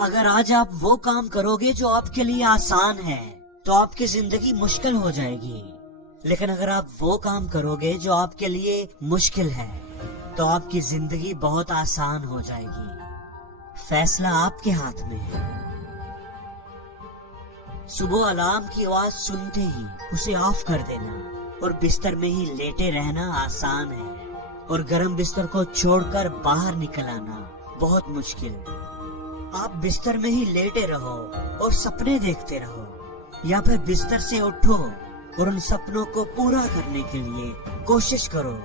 اگر آج آپ وہ کام کرو گے جو آپ کے لیے آسان ہے تو آپ کی زندگی مشکل ہو جائے گی، لیکن اگر آپ وہ کام کرو گے جو آپ کے لیے مشکل ہے تو آپ کی زندگی بہت آسان ہو جائے گی۔ فیصلہ آپ کے ہاتھ میں ہے۔ صبح الارم کی آواز سنتے ہی اسے آف کر دینا اور بستر میں ہی لیٹے رہنا آسان ہے، اور گرم بستر کو چھوڑ کر باہر نکل آنا بہت مشکل۔ آپ بستر میں ہی لیٹے رہو اور سپنے دیکھتے رہو، یا پھر بستر سے اٹھو اور ان سپنوں کو پورا کرنے کے لیے کوشش کرو۔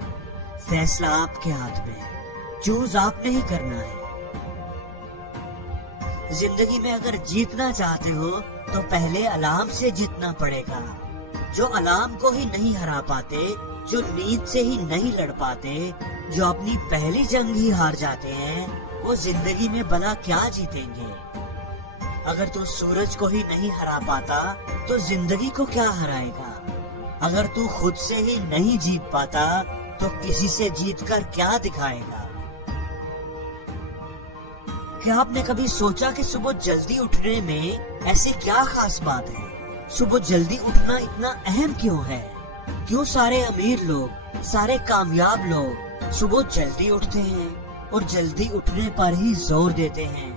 فیصلہ آپ کے ہاتھ میں ہے، چوز آپ نے ہی کرنا ہے۔ زندگی میں اگر جیتنا چاہتے ہو تو پہلے الارم سے جیتنا پڑے گا۔ جو الارم کو ہی نہیں ہرا پاتے، جو نیند سے ہی نہیں لڑ پاتے، جو اپنی پہلی جنگ ہی ہار جاتے ہیں، وہ زندگی میں بھلا کیا جیتیں گے؟ اگر تو سورج کو ہی نہیں ہرا پاتا تو زندگی کو کیا ہرائے گا؟ اگر تو خود سے ہی نہیں جیت پاتا تو کسی سے جیت کر کیا دکھائے گا؟ کیا آپ نے کبھی سوچا کہ صبح جلدی اٹھنے میں ایسی کیا خاص بات ہے؟ صبح جلدی اٹھنا اتنا اہم کیوں ہے؟ کیوں سارے امیر لوگ، سارے کامیاب لوگ صبح جلدی اٹھتے ہیں اور جلدی اٹھنے پر ہی زور دیتے ہیں؟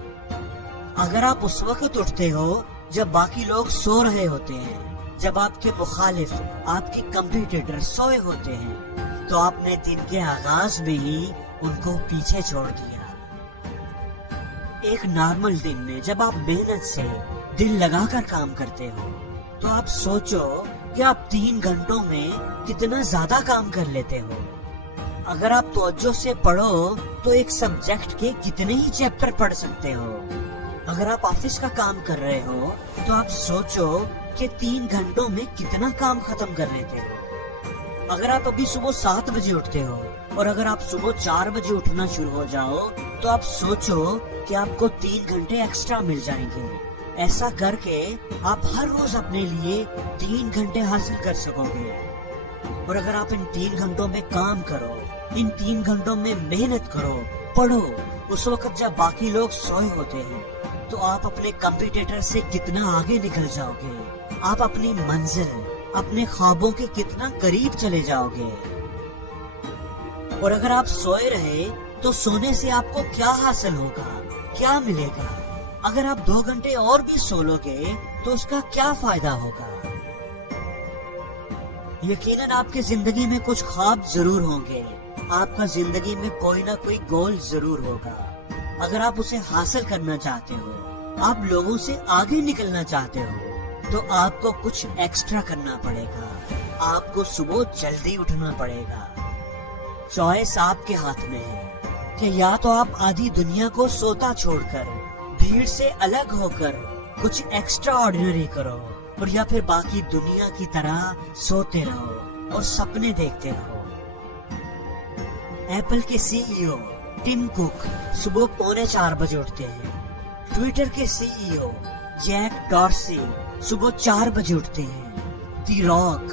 اگر آپ اس وقت اٹھتے ہو جب باقی لوگ سو رہے ہوتے ہیں، جب آپ کے مخالف، آپ کے کمپیٹیٹر سوئے ہوتے ہیں، تو آپ نے دن کے آغاز میں ہی ان کو پیچھے چھوڑ دیا۔ ایک نارمل دن میں جب آپ محنت سے دل لگا کر کام کرتے ہو تو آپ سوچو کہ آپ 3 گھنٹوں میں کتنا زیادہ کام کر لیتے ہو۔ اگر آپ توجہ سے پڑھو تو ایک سبجیکٹ کے کتنے ہی چیپٹر پڑھ سکتے ہو۔ اگر آپ آفس کا کام کر رہے ہو تو آپ سوچو کہ 3 گھنٹوں میں کتنا کام ختم کر لیتے ہو۔ اگر آپ ابھی صبح 7 بجے اٹھتے ہو اور اگر آپ صبح 4 بجے اٹھنا شروع ہو جاؤ تو آپ سوچو کہ آپ کو 3 گھنٹے ایکسٹرا مل جائیں گے۔ ایسا کر کے آپ ہر روز اپنے لیے 3 گھنٹے حاصل کر سکو گے۔ اور اگر آپ ان 3 گھنٹوں میں کام کرو، ان 3 گھنٹوں میں محنت کرو، پڑھو، اس وقت جب باقی لوگ سوئے ہوتے ہیں، تو آپ اپنے کمپیٹیٹر سے کتنا آگے نکل جاؤ گے۔ آپ اپنی منزل، اپنے خوابوں کے کتنا قریب چلے جاؤ گے۔ اور اگر آپ سوئے رہے تو سونے سے آپ کو کیا حاصل ہوگا، کیا ملے گا؟ اگر آپ 2 گھنٹے اور بھی سو لو گے تو اس کا کیا فائدہ ہوگا؟ یقیناً آپ کی زندگی میں کچھ خواب ضرور ہوں گے، آپ کا زندگی میں کوئی نہ کوئی گول ضرور ہوگا۔ اگر آپ اسے حاصل کرنا چاہتے ہو، آپ لوگوں سے آگے نکلنا چاہتے ہو، تو آپ کو کچھ ایکسٹرا کرنا پڑے گا۔ آپ کو صبح جلدی اٹھنا پڑے گا۔ چوائس آپ کے ہاتھ میں ہے کہ یا تو آپ آدھی دنیا کو سوتا چھوڑ کر، بھیڑ سے الگ ہو کر کچھ ایکسٹرا آرڈینری کرو، اور یا پھر باقی دنیا کی طرح سوتے رہو اور سپنے دیکھتے رہو۔ ایپل کے سی ای او ٹم کک صبح 3:45 بجے اٹھتے ہیں۔ ٹویٹر کے سی ای او جیک ڈارسی صبح 4 بجے اٹھتے ہیں۔ دی راک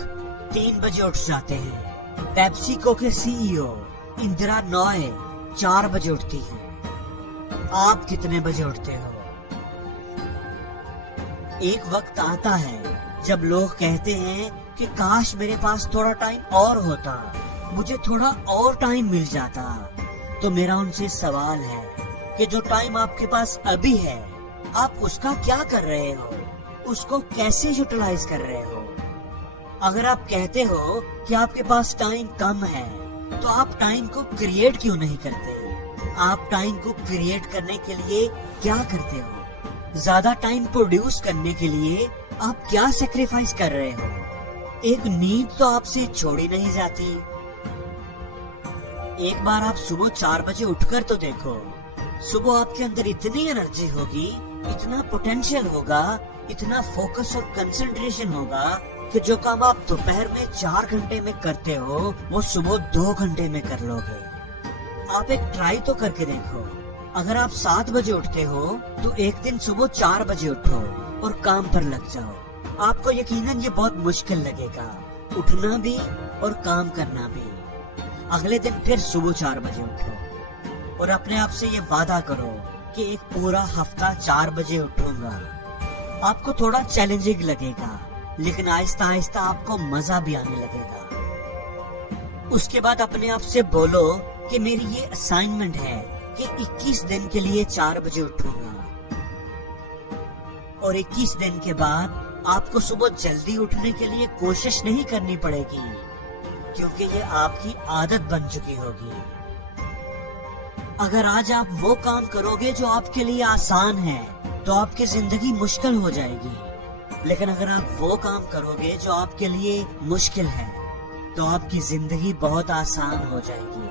3 بجے اٹھ جاتے ہیں۔ پیپسیکو کے سی ای او اندرا نوئے 4 بجے اٹھتی ہیں۔ آپ کتنے بجے اٹھتے ہو؟ ایک وقت آتا ہے جب لوگ کہتے ہیں کہ کاش میرے پاس تھوڑا ٹائم اور ہوتا، مجھے تھوڑا اور ٹائم مل جاتا۔ تو میرا ان سے سوال ہے کہ جو ٹائم آپ کے پاس ابھی ہے، آپ اس کا کیا کر رہے ہو؟ اس کو کیسے یوٹیلائز کر رہے ہو؟ اگر آپ کہتے ہو کہ آپ کے پاس ٹائم کم ہے تو آپ ٹائم کو کریٹ کیوں نہیں کرتے؟ آپ ٹائم کو کریٹ کرنے کے لیے کیا کرتے ہو؟ زیادہ ٹائم پروڈیوس کرنے کے لیے آپ کیا سیکریفائس کر رہے ہو؟ ایک نیند تو آپ سے چھوڑی نہیں جاتی۔ ایک بار آپ صبح 4 بجے اٹھ کر تو دیکھو۔ صبح آپ کے اندر اتنی انرجی ہوگی، اتنا پوٹینشیل ہوگا، اتنا فوکس اور کنسنٹریشن ہوگا کہ جو کام آپ دوپہر میں 4 گھنٹے میں کرتے ہو وہ صبح 2 گھنٹے میں کر لو گے۔ آپ ایک ٹرائی تو کر کے دیکھو۔ اگر آپ 7 بجے اٹھتے ہو تو ایک دن صبح 4 بجے اٹھو اور کام پر لگ جاؤ۔ آپ کو یقیناً یہ بہت مشکل لگے گا، اٹھنا بھی اور کام کرنا بھی۔ اگلے دن پھر صبح 4 بجے اٹھو اور اپنے آپ سے یہ وعدہ کرو کہ ایک پورا ہفتہ 4 بجے اٹھوں گا. آپ کو تھوڑا چیلنجنگ لگے گا لیکن آہستہ آہستہ آپ کو مزہ بھی آنے لگے گا. اس کے بعد اپنے آپ سے بولو کہ میری یہ اسائنمنٹ ہے کہ 21 دن کے لیے 4 بجے اٹھوں گا. اور 21 دن کے بعد آپ کو صبح جلدی اٹھنے کے لیے کوشش نہیں کرنی پڑے گی کیونکہ یہ آپ کی عادت بن چکی ہوگی. اگر آج آپ وہ کام کرو گے جو آپ کے لیے آسان ہے تو آپ کی زندگی مشکل ہو جائے گی. لیکن اگر آپ وہ کام کرو گے جو آپ کے لیے مشکل ہے تو آپ کی زندگی بہت آسان ہو جائے گی.